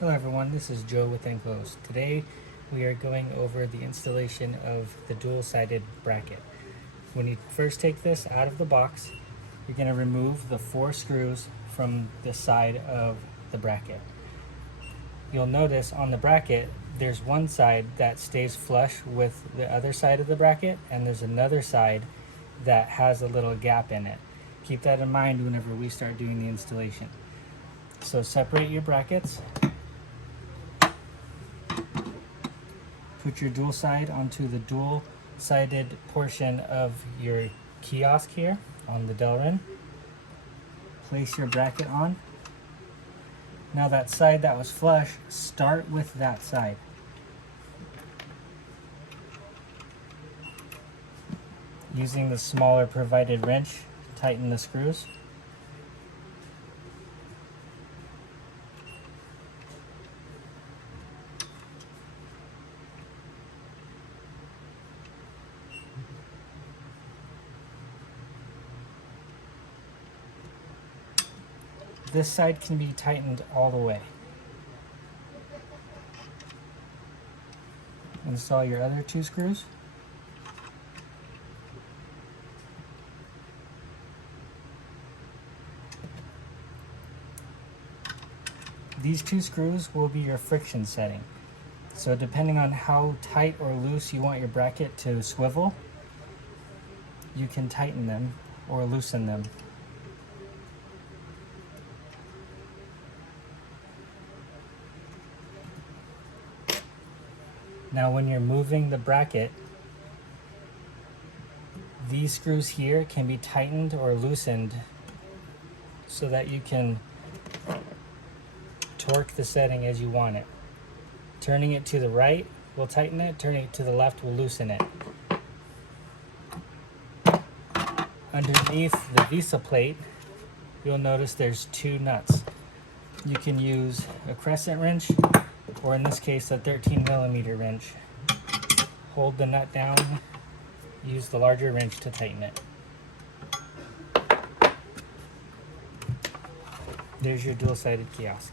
Hello everyone, this is Joe with nCLOSE. Today we are going over the installation of the dual-sided bracket. When you first take this out of the box, you're going to remove the 4 screws from the side of the bracket. You'll notice on the bracket there's one side that stays flush with the other side of the bracket, and there's another side that has a little gap in it. Keep that in mind whenever we start doing the installation. So separate your brackets. Put your dual side onto the dual sided portion of your kiosk here on the Delrin. Place your bracket on. Now that side that was flush, start with that side. Using the smaller provided wrench, tighten the screws. This side can be tightened all the way. Install your other 2 screws. These 2 screws will be your friction setting. So depending on how tight or loose you want your bracket to swivel, you can tighten them or loosen them. Now when you're moving the bracket, these screws here can be tightened or loosened so that you can torque the setting as you want it. Turning it to the right will tighten it, turning it to the left will loosen it. Underneath the Visa plate, you'll notice there's 2 nuts. You can use a crescent wrench, or in this case a 13mm wrench. Hold the nut down, use the larger wrench to tighten it. There's your dual-sided kiosk.